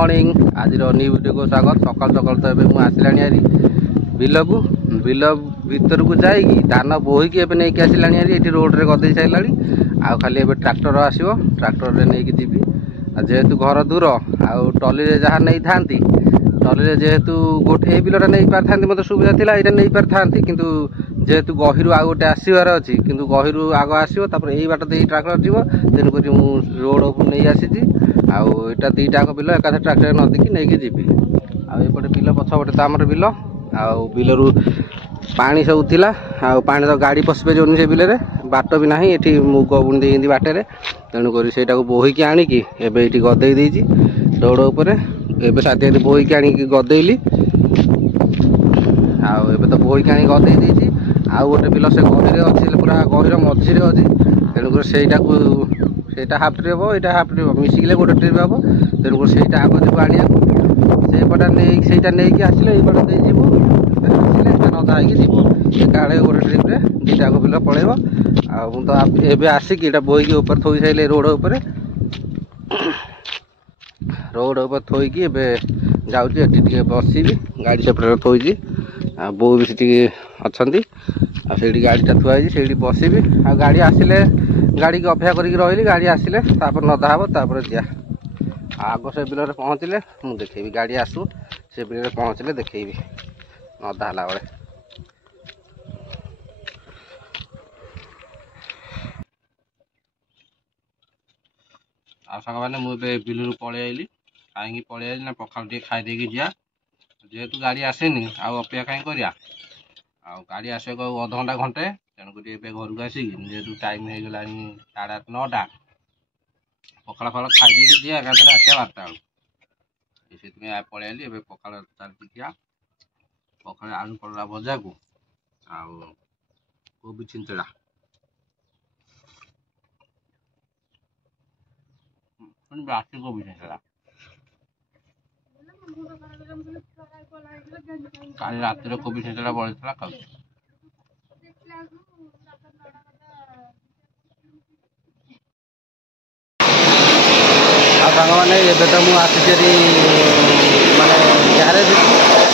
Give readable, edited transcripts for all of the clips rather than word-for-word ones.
Morning आज new video को स्वागत। सकाल सकाल तो एबे मुझे आसला बिल को बिल भीतर को जाइए धान बोहीकि एबे नहीं आसला ये रोड रे गदे सारा आ खाली एबे ट्रैक्टर आसो ट्रैक्टर रे नहीं जी जेहेतु घर दूर आउ टली जहाँ नहीं था टली जेहेतु गोटे बिलटा नहीं पारि मत सुविधा था यहाँ नहीं पारि था किंतु जेहेतु गहिरू आउ गोटे आसबार अच्छी किंतु गहिरू आग आसो यही बाट दे ट्रैक्टर जीव तेणुक रोड को नहीं आसी आईटा दीटा बिल एका ट्रैक्टर नदीकी नहीं जी आउटे बिल पछपटे तो आम बिल आलू पानी सब थिला पानी तो गाड़ी पशि पारे से बिल बाट भी ना ये मुग बुणी दे बाटे तेणुक से बोहीकि आणिकी एबे ये गदे देती रोड उपर एबे साथी बोहीकि आणिकी गदेली आबे तो बोहीकि आनी गदे देती आउ गोटे बिल से गहिर अच्छी पूरा गहिर मझे अच्छी तेणुक सेटा हाफ ट्रिप हम यहाँ हाफ ट्रिप मिसिकले गोटे ट्रिप हम तेणुक सेटा आग जीव आनिया से पटा नहीं नहीं आसिले ये पट दे जीव आसिले नदा होगी जीव एकाड़े गोटे ट्रिप्रे दुईटा बिल पलैब तो एबे आसिक ये बोहीकि ऊपर थोई सारे रोड उपर थोईकी एबे जाऊँगी ये बसबी गाड़ी सेपटे थोई बो भी से अच्छा से गाड़ीटा थुआई से बसबी आ गाड़ी आसिले गाड़ी की अपेक्षा करी रही गाड़ी आसिले नदा हम तापर दिया आग से बिल पहुँचले मुझे देखेबी गाड़ी आसू से बिल पहुँचले देखेबी नदा है बेले सांग मैंने मुझे बिलू पलि आईली कहीं पलि आईली ना पखाल टे खाईदे जा जेहेतु गाड़ी आसेनी अपेक्षा कहीं करा गाड़ी आसे अध घंटा घंटे तेणुक घर को आसिक जेहेतु टाइम हो गला 9:30 पखाड़ फल खाईदे जी एका आसा 12टा से पलि आईली पखाड़ चलती दिया पखाड़ आलू कलरा भजा को कोबी छिंचड़ा बासी कोबी छिंचड़ा काली रात कोबी छिंचड़ा बड़ी खाऊ सांग मैंने एबे तो मुझे आसी माने ग्यारेज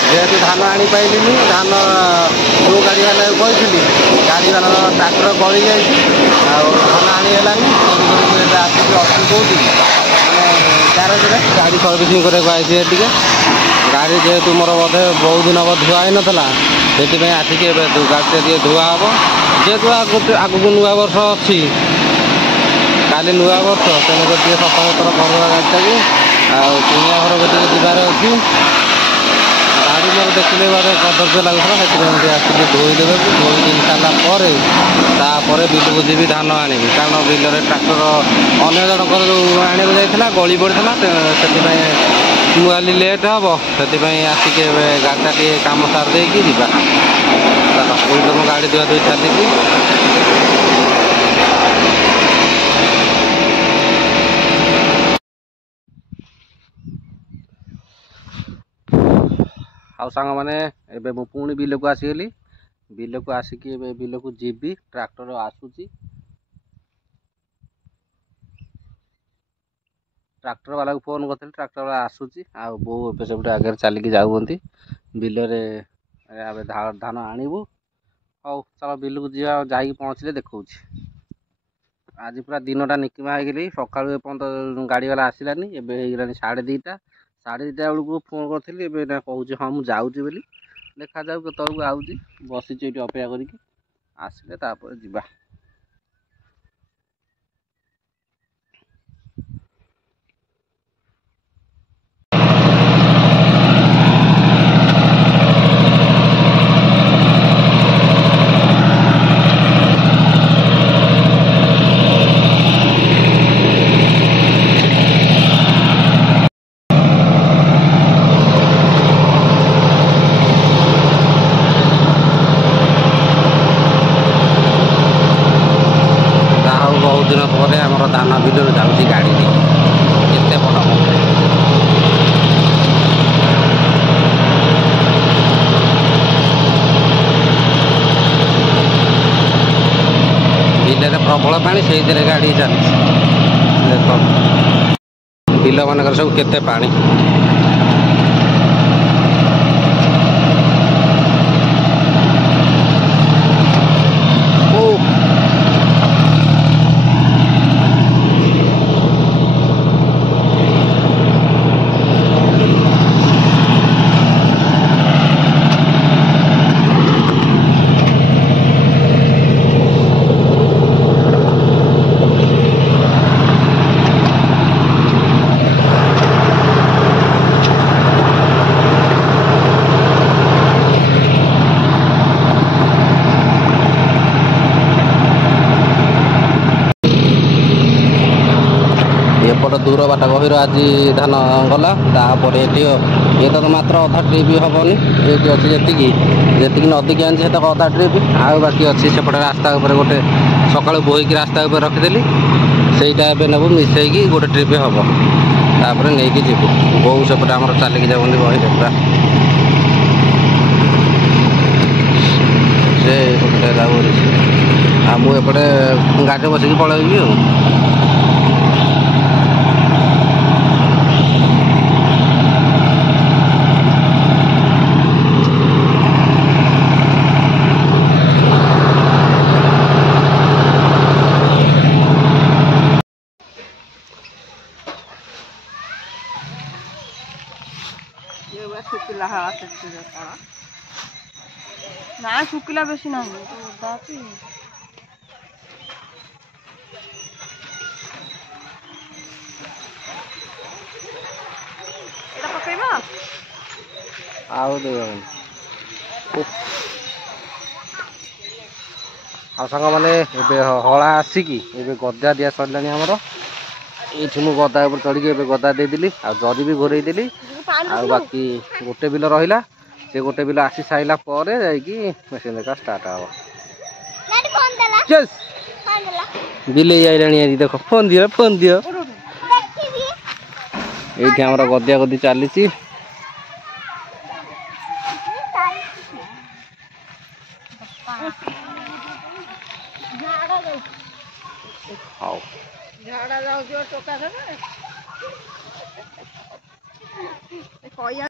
जेहेतु धान आनी पाइली धान जो गाड़ी वाला कही गाड़ी वाला ट्रैक्टर गली जाए धान आनीगलानी आसिक अच्छी कौटी मैंने ग्यारेज गाड़ी सर्विसिंग कराई गाड़ी जेहेतु मोर बोधे बहुत दिन हम धुआ ही नाला से आसिक गाड़ी धुआ हम जेहेतु आगक नुआ वर्ष अच्छी काली नुआ वर्ष तेणुक सफा सुतर करवा गाड़ीटा कुणिया घर को जबार अच्छी गाड़ी मोर देखने बारे कदर्य लगुला से आसिक धोईदेवे धोई सारापर बिल को जी धान आनी कारण बिल ट्रैक्टर अन्य जनकर जो आने जाता गली पड़ता से मुझे लेट हम से आसिक गाड़ीटा टे कम सार देकी जा मो गाड़ी धुआ धुई चली सांग मैंने एबे मु पुणी बिल को आसीगली बिल को आसिकी बिल को जीबी ट्रैक्टर आसूची ट्रैक्टर वाला को फोन करते ट्रैक्टर वाला आसूची बो ए सब आगे चलिकी जाऊँगी बिल धान आणबू हौ चलो बिल को जा पहुँचले देखा आज पूरा दिनटा निकिमा हो गली सका गाड़ी वाला आसलानी एबे 2:30 बेलू फोन करी कहूँ हाँ मुझे जाऊँगी बोली देखा जाऊ केतलू आऊँगी बसी अपेक्षा करी आसिले तापर जीवा दिन पर आम धान बिल जाऊँगी गाड़ी केते बड़ बिल प्रबल पानी से गाड़ी चली देख बिल मानकर सब केते पानी एपट दूर बाट गहिर आज धान गला तापर ये तो मात्र अधा ट्रिप हेनी ये अच्छी जी नदी आनी से अधा ट्रिप आउ बाकी अच्छी सेपटे रास्ता उपर गोटे सका बोईक रास्ता उपर रखिदेली सहीटा नबू मिसईकी गोटे ट्रिप हम तापर नहीं जीव बो सेपटे आम चलिकी जाऊँगी बही पूरा से मुझे गाड़ी बसिक पलैबी शुकिला हाँ ना शुकिला बेसी ना पकड़ा आउ सांग मैंने हला आसिकी गदा दिया सरला आमर ये मु गदा ऊपर चढ़ी गदा देदेली आ जरी भी घोरई देली आ बाकी गोटे बिल रहा से गोटे बिल आसी सारा पर मेसीन देखा स्टार्ट हम बिल आईलाणी देख फोन दियो ये आम गदिया गदी चली झाड़ा जाऊ टोका